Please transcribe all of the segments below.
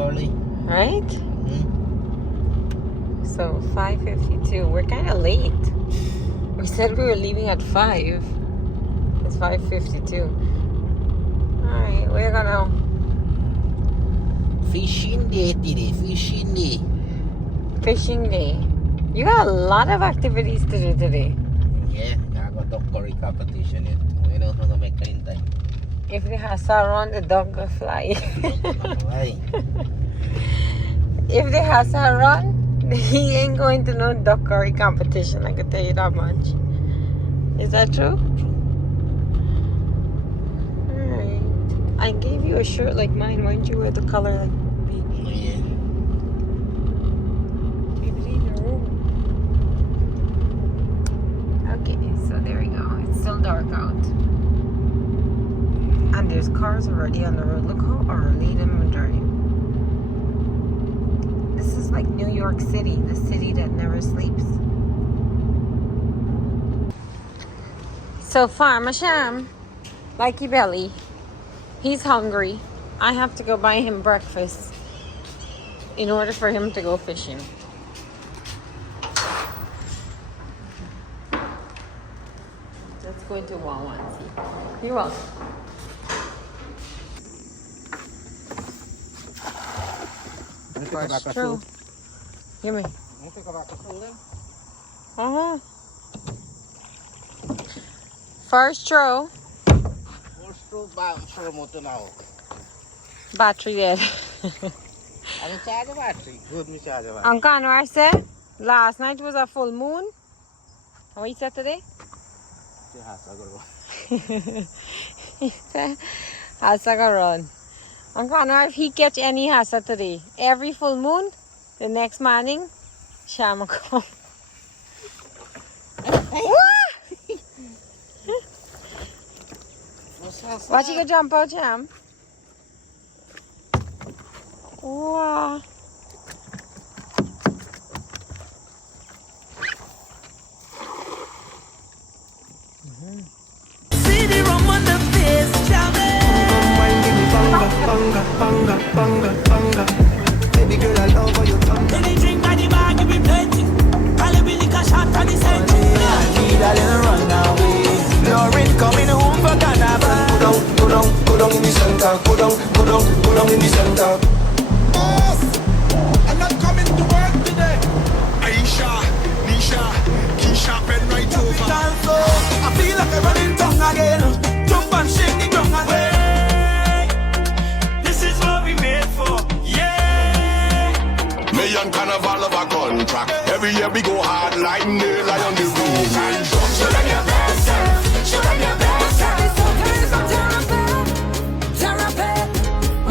early. Right? Mm-hmm. So 5:52. We're kind of late. We said we were leaving at 5. It's 5:52. Alright, we're gonna... Fishing day today. Fishing day. Fishing day. You got a lot of activities to do today. Yeah, I got duck curry competition yet. We know how to make it in time. If the Hassa run, the dog will fly. Why? If the Hassa run, he ain't going to no duck curry competition. I can tell you that much. Is that true? Alright. I gave you a shirt like mine. Why don't you wear the color like me? Yeah. Keep it in your room. Okay, so there we go. It's still dark out. And there's cars already on the road. Look how early them are driving. This is like New York City, the city that never sleeps. So Farmer Sham, likey belly, he's hungry. I have to go buy him breakfast in order for him to go fishing. Let's go into Wawa and see. You're welcome. First throw. Give me. First throw. First throw motor now. Battery dead. I'm charge the battery. Good, me charge the battery. Uncle Anwar said last night was a full moon. What he said today? He said Hassa go run. Uncle Anwar, if he catch any Hassa today, every full moon, the next morning, Sham will come. Watch you go jump out, Sham. Wow. Baby girl, I love how you tongue. Any drink at the bar, give me plenty. I'll be like a shot on the century. I need a little run away. Lauren coming home for carnival. Go down in the center. Go down in the center. Boss, I'm not coming to work today. Aisha, Nisha, Keisha, pen right over. I feel like I'm running tongue again. Jump and shake the ground again. Million carnival of a contract. Every year we go hard like nail on the roof. And show them your best self. Show them your best self.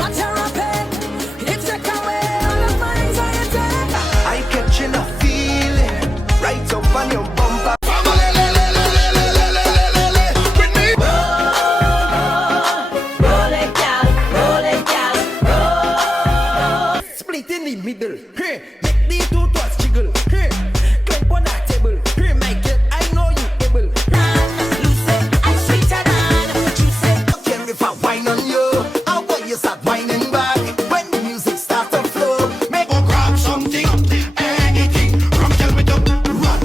Therapy. It take away all of my anxiety. I catching a feeling right up on your bumper. With me. Roll it down, roll. Split in the middle. Hey, make the two toes jiggle. Hey, climb on that table. Hey, make it. I know you able. Loose it, I'm sweeter than juicy. Okay, if I whine on you, how will you start whining back when the music starts to flow? Make or grab something, anything. From tell me to run.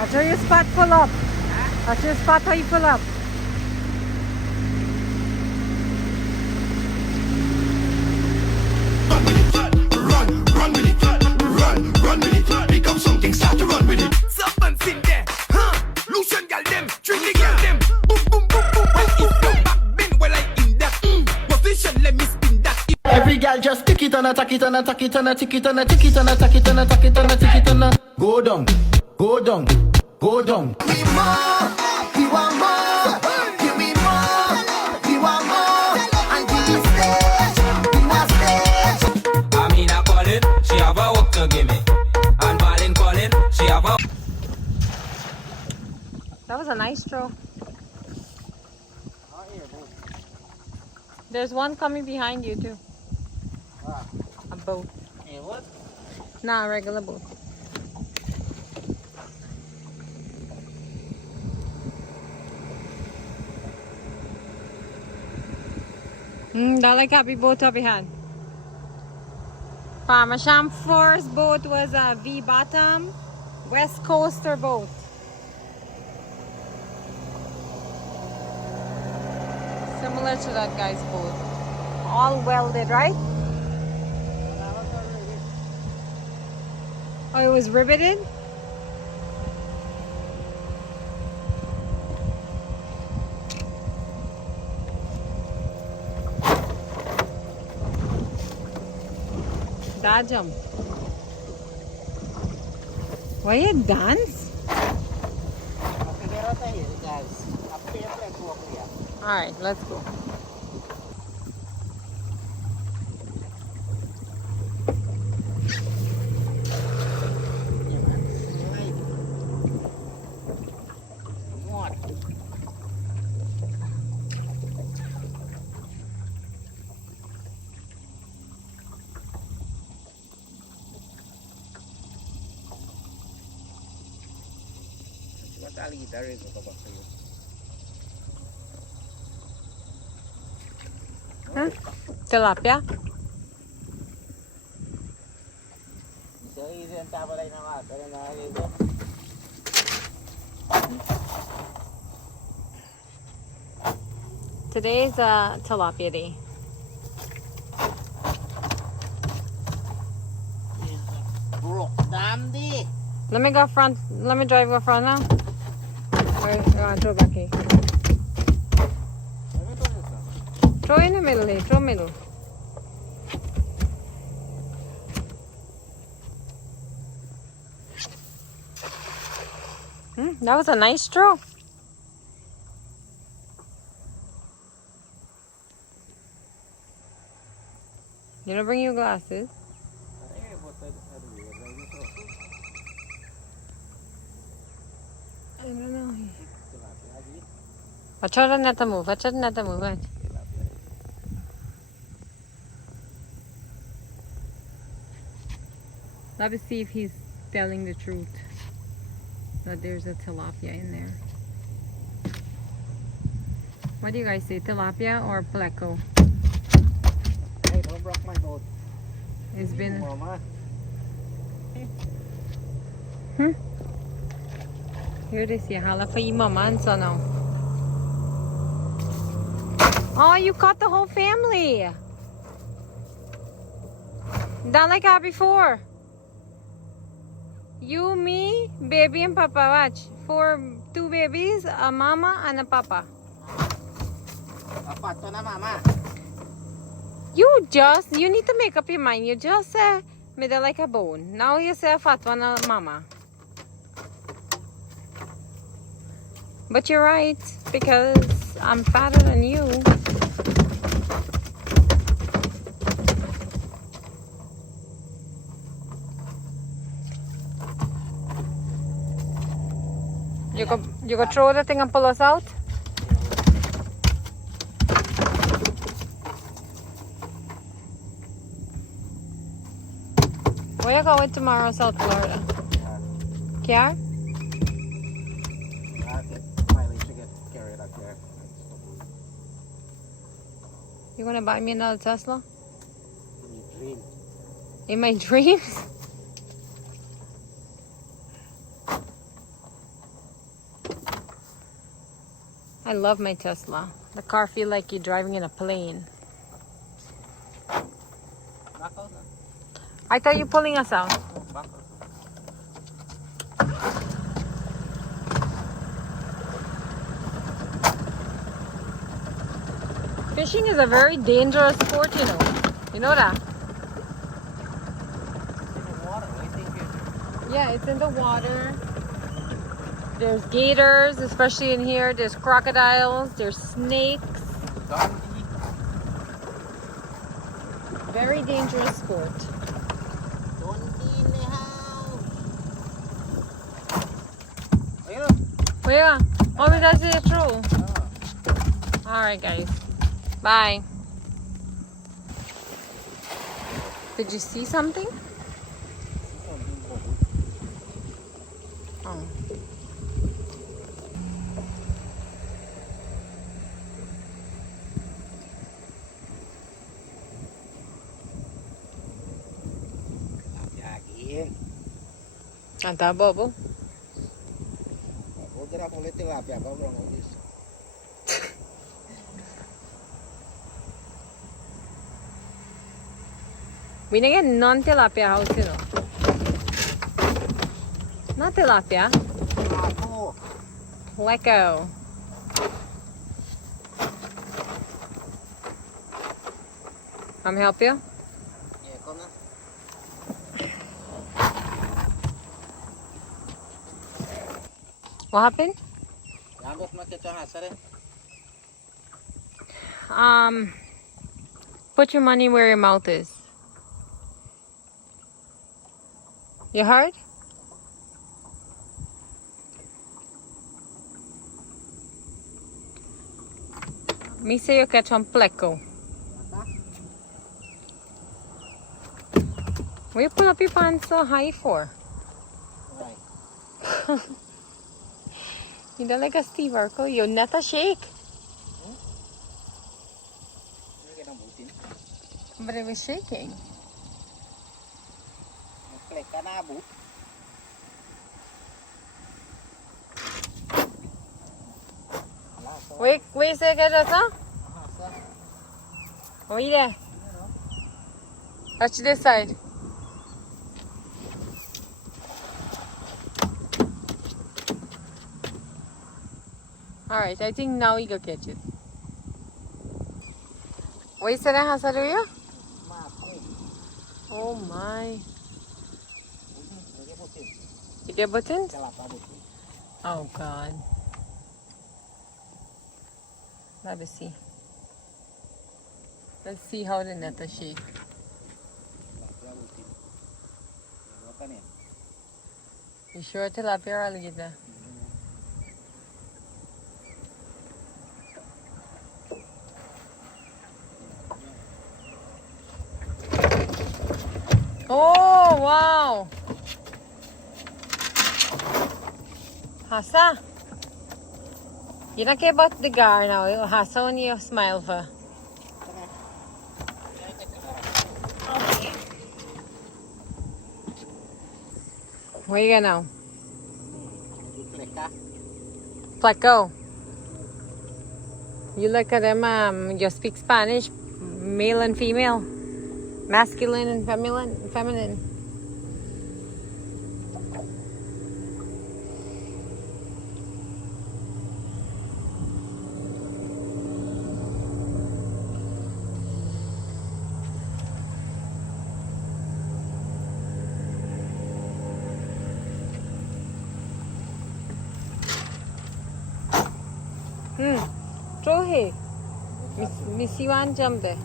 I'll show you a spot full up. I'll show you a spot how you pull up. Run with it. Become something, start to run with it. Someone's in there, huh? Lucian gal them, Trinity gal them. Boom, boom, boom, boom. When it's come back, bend well I in that. Position, let me spin that. Every gal just tick it on a tack it on a tack it on a tick it on a tick it on a tack it on a tack it on a tick it on a. Go down. We want more. Give me more. We want more. And give me stage. We want stage. Amina calling, she have a work to give me. And Balin calling, she have a... That was a nice throw. There's one coming behind you too. A boat. Hey, what? Nah, a regular boat. Dala kapi boat up had. Farmer Sham first boat was a V bottom West Coaster boat. Similar to that guy's boat. All welded, right? Oh, it was riveted? That jump. Why you dance? Alright, let's go. Huh? Tilapia? Today's a tilapia day. Let me go front. Let me drive go front now. Throw back here. Throw in the middle here. Throw middle. That was a nice throw. You don't bring your glasses. I don't know. Watch out the net move. Watch out the net move. Watch. Let us see if he's telling the truth. That there's a tilapia in there. What do you guys say? Tilapia or pleco? Hey, don't rock my boat. It's been. Mama. Here it is. Hala for your mama and son now. Oh, you caught the whole family. Done like that before. You, me, baby, and papa. Watch. Two babies, a mama and a papa. You need to make up your mind. You just say, middle like a bone. Now you say a fat one, a mama. But you're right, because I'm fatter than you. You go throw the thing and pull us out? Where you going tomorrow, South Florida? Kiar? You gonna buy me another Tesla? In my dreams? I love my Tesla. The car feels like you're driving in a plane. I thought you were pulling us out. Fishing is a very dangerous sport, you know. You know that? Yeah, it's in the water. There's gators, especially in here. There's crocodiles. There's snakes. Very dangerous sport. Where? Oh, we gotta see it through. Alright, guys. Bye. Did you see something? Oh. Anta bobo. Huwag na ulit tilapia ko, bro. Binigyan non-tilapia house, you know. Not tilapia. Ako. Let go. Come help you? Yeah, ko na. What happened? Lambot makit yung hasa rin. Put your money where your mouth is. You heard? Me say you catch on pleco. What you pull up your pants so high for? Right. You don't like a Steve Arco? You not a shake. Hindi ka nang butin. But it was shaking. Nag-click ka na, abot. Wait, say catch us, huh? Hasa. Wait there. Watch this side. Alright, I think now you go catch it. What you said, Hassa, do you? Oh my. You get buttons? Oh God. Let me see. Let's see how the net is shake. You sure tilapia or alligator? Oh wow! Hassa, you don't care about the gar now. Hassa only you smile for. Where you going now? Pleco. You look at them, you speak Spanish, male and female, masculine and feminine. Throw here. Missy one jump there.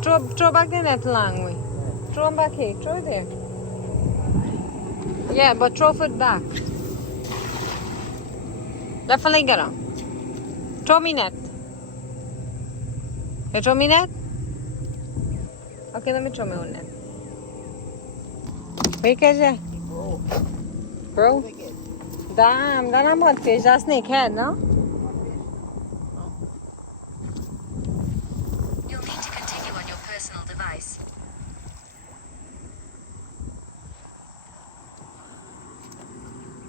Throw back the net long way. Throw him back here. Throw it there. Yeah, but throw foot back. Definitely get on. Throw me net. You throw me net? Okay, let me throw my own net. Where catch it? Bro? Damn, that's not fish, that's snakehead, no? You'll need to continue on your personal device.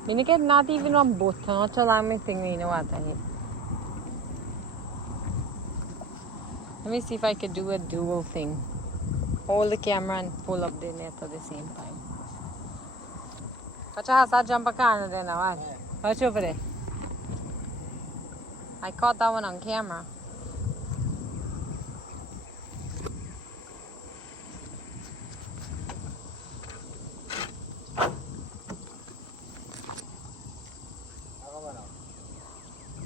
You get not even on boat, not so long me thing you know what I hit. Let me see if I could do a dual thing. Hold the camera and pull up the net at the same time. Watch out, Hassa, jump a corner there now. Watch over there. I caught that one on camera.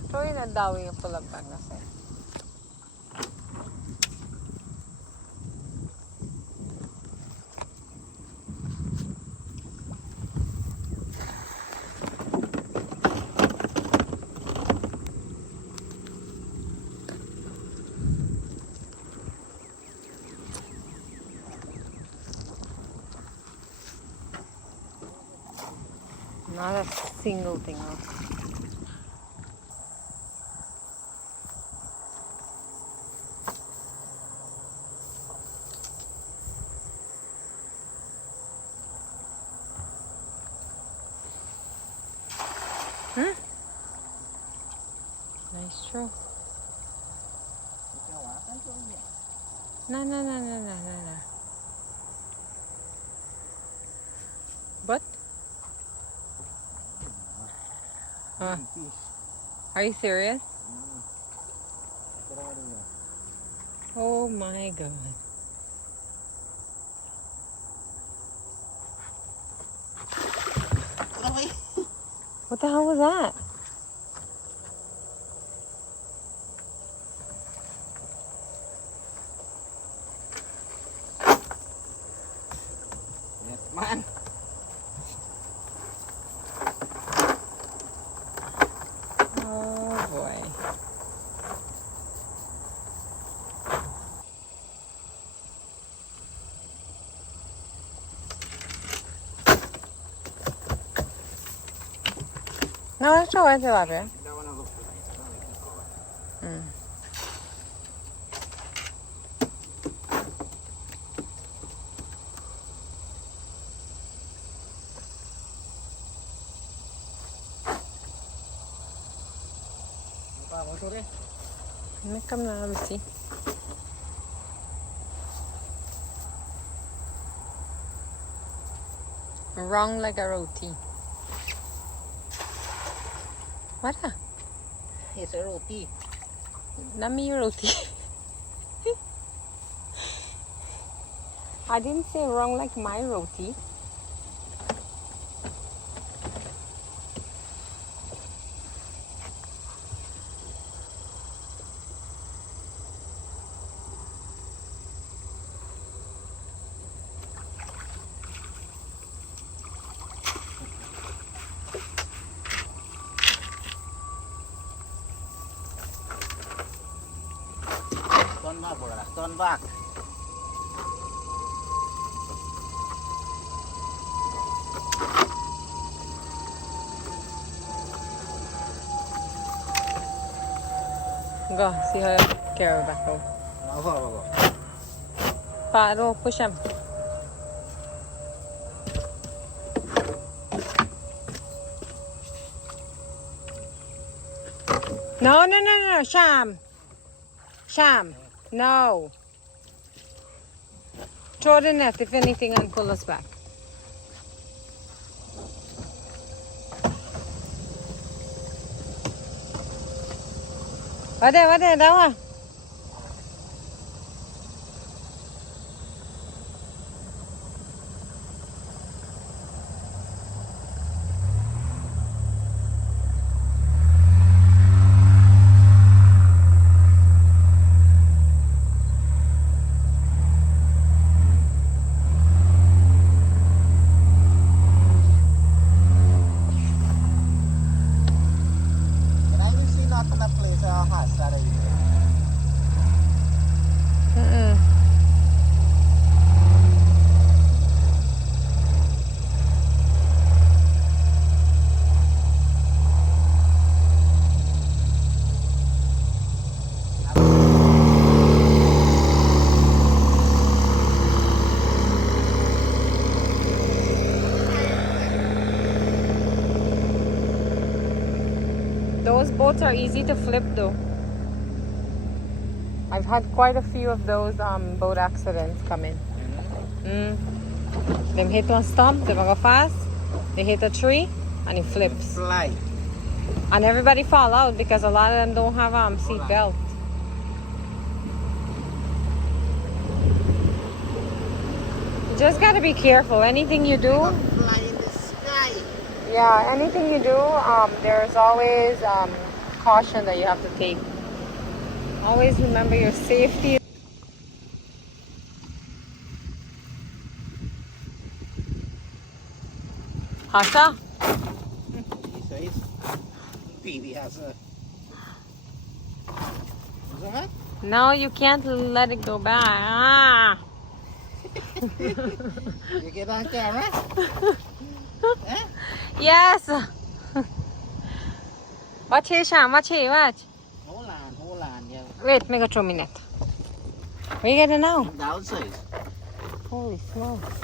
Throw in a dawi and pull up back na side. Not a single thing else. true. No, no, no, no, no, no, no. But? Are you serious? Oh my God. What the hell was that? Man. Oh boy. No, it's alright, Tilapia. Make them now, let me see. Wrong like a roti. What? It's a roti. Not me roti. I didn't say wrong like my roti. Turn back. Go, see how you carry back out. Go. Paro, push him. No, no, no, no, Sham. Sham, no. Throw the net, if anything, and pull us back. What there, that one? Hassa. Those boats are easy to flip though. I've had quite a few of those boat accidents coming. Them hit one stump, they go fast, they hit a tree, and it flips. Fly. And everybody fall out because a lot of them don't have seat belt. You just gotta be careful. Anything you do, Fly in the sky. yeah, anything you do, there's always caution that you have to take. Always remember your safety. Hassa? He says, baby Hassa. Is that right? No, you can't let it go back. Ah. You get on camera? Eh? Yes. Watch here, Sham. Watch here. Watch. Hold on, yeah. Wait, make a 2 minute. Where you getting now? The outside. Holy smokes.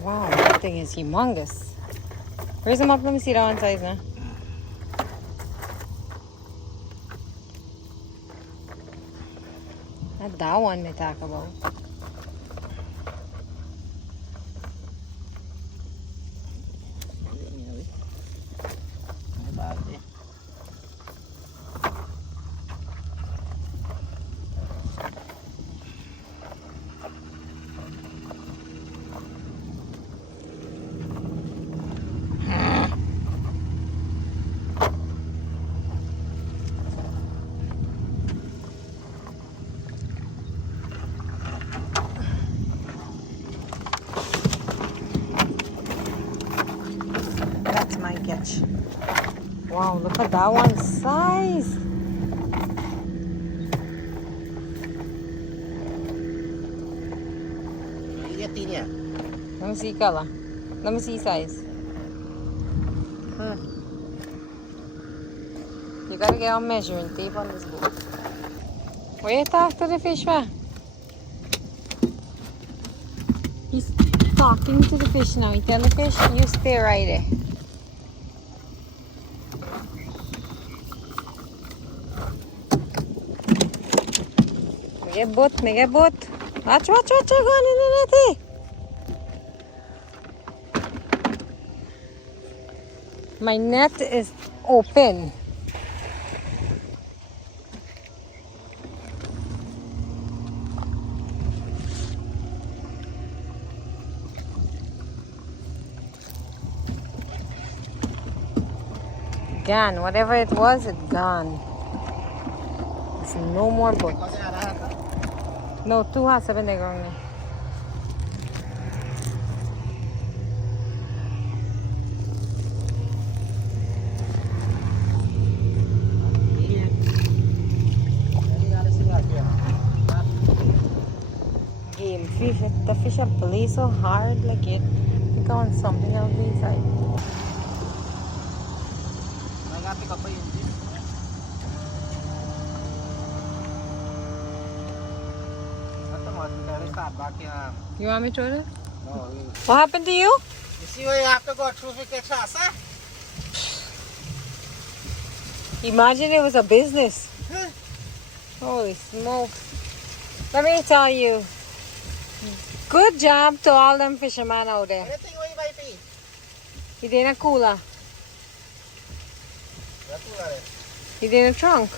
Wow, that thing is humongous. Raise them up. Let me see the one size now. Not that one they talk about. That's my catch. Wow, look at that one size. Let me see color. Let me see size. You gotta get on measuring tape on this boat. Where you talk to the fish, man? He's talking to the fish now. He tell the fish, you stay right there. Me get boat. Watch, you're going in the net. My net is open. Gone. Whatever it was, it's gone. There's no more boat. No, 2 Hassa been there going. Game fish. The fish are play so hard like it. Think I want something else inside. You want me to throw it? No. What happened to you? You see where you have to go through to catch Hassa? Imagine it was a business. Holy smokes. Let me tell you. Good job to all them fishermen out there. Anything where you buy feed? He did in a cooler. He did in a trunk.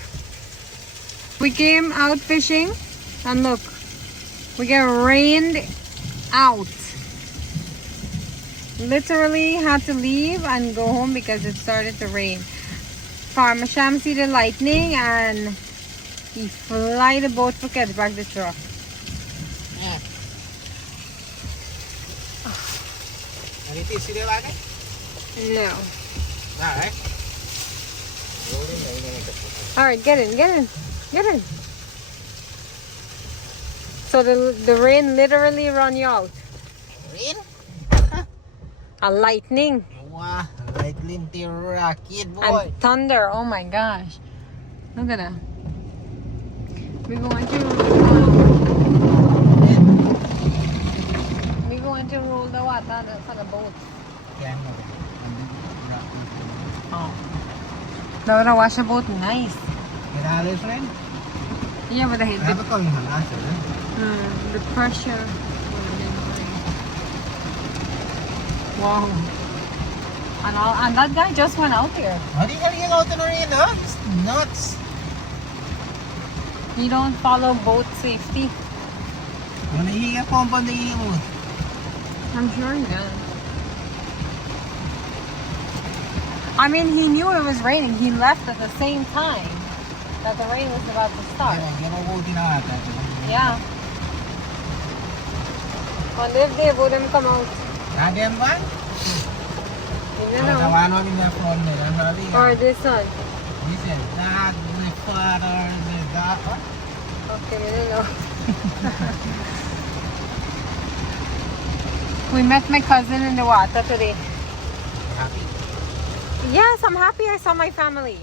We came out fishing and look. We get rained out. Literally had to leave and go home because it started to rain. Farmer Sham see the lightning and he fly the boat to catch back the truck. Yeah. Anything see there like it? No. Alright. Alright, get in. So the rain literally run you out. Rain? A lightning. Wow, lightning the rocket boy. And thunder. Oh my gosh. Look at that. We're going to roll the water for the boat. Oh. They're gonna wash the boat nice. friend? Yeah, but the pressure. Wow. And that guy just went out there. What are you getting out in the rain, huh? It's nuts. You don't follow boat safety. When you pump on the boat. I'm sure he does. I mean, he knew it was raining. He left at the same time that the rain was about to start. Yeah. Wonder if they wouldn't come out. Goddamn one? You don't know. Or this one. This is that, the father, the that one. Okay, we don't know. We met my cousin in the water today. Happy? Yes, I'm happy I saw my family.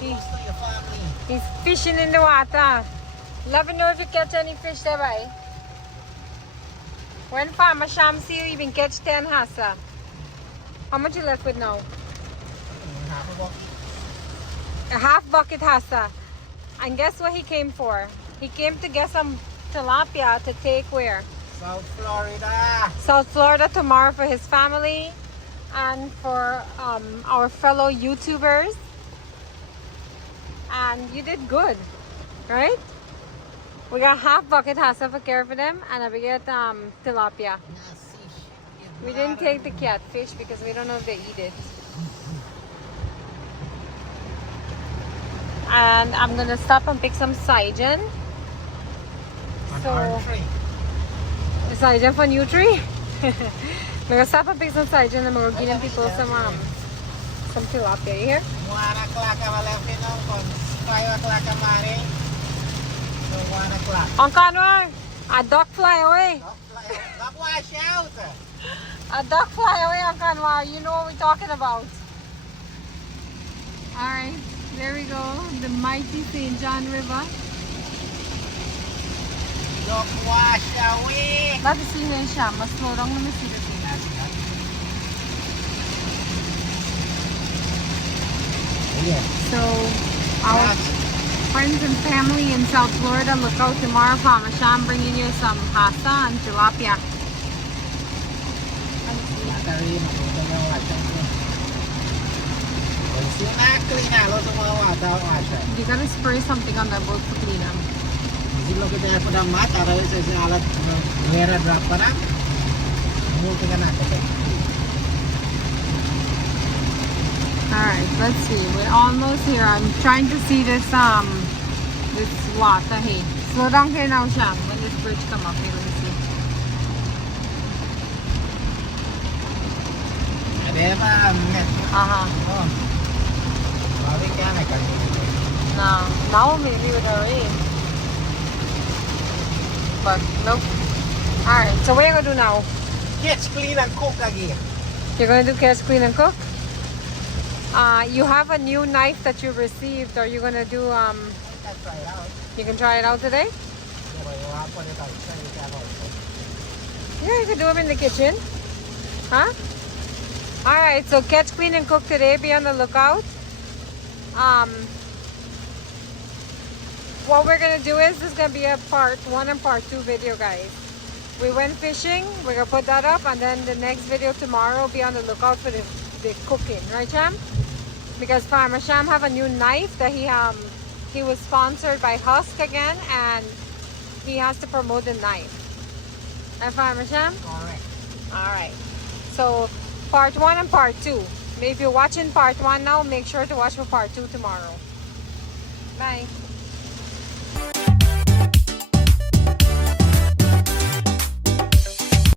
He's fishing in the water. Let me know if you catch any fish there, right? When Farmer Sham see you, you can catch 10 Hassa. How much you left with now? Half a bucket. A half bucket Hassa. And guess what he came for? He came to get some tilapia to take where? South Florida. South Florida tomorrow for his family and for our fellow YouTubers. And you did good, right? We got half bucket Hassa for care for them, and we get tilapia. We didn't take the catfish because we don't know if they eat it. And I'm gonna stop and pick some saijan. So, saijan for Nutri. We're gonna stop and pick some saijan and we're gonna give people some tilapia. You hear? 1 o'clock I'm left in Hong Kong. 5 o'clock I'm married. So 1 o'clock. On Conway, a duck fly away. Duck wash out. A duck fly away on Conway. You know what we're talking about. Alright, there we go. The mighty St. John River. Duck wash away. Let me see here, Sham. Mas slow down. Let me see the thing. Yeah. So, our friends and family in South Florida, look out tomorrow. Farmer Sham bringing you some Hassa and tilapia. You gotta spray something on the boat to clean them. Alright, let's see. We're almost here. I'm trying to see this this water. Hey, slow down here now, Sham. When this bridge come up here, let me see. No, now maybe with the rain. But nope. Alright, so what are you gonna do now? Catch, clean and cook again. You're gonna do catch, clean, and cook? You have a new knife that you received. Are you gonna do you can try it out today? Yeah, you can do them in the kitchen. Huh? Alright, so catch, clean, and cook today. Be on the lookout. What we're gonna do is this is gonna be a part 1 and part 2 video, guys. We went fishing, we're gonna put that up, and then the next video tomorrow, be on the lookout for the cooking, right, Sham? Because Farmer Sham have a new knife that he was sponsored by Husk again, and he has to promote the knife. And Farmer Sham? Correct. Alright. So part 1 and part 2. If you're watching part 1 now, make sure to watch for part 2 tomorrow. Bye.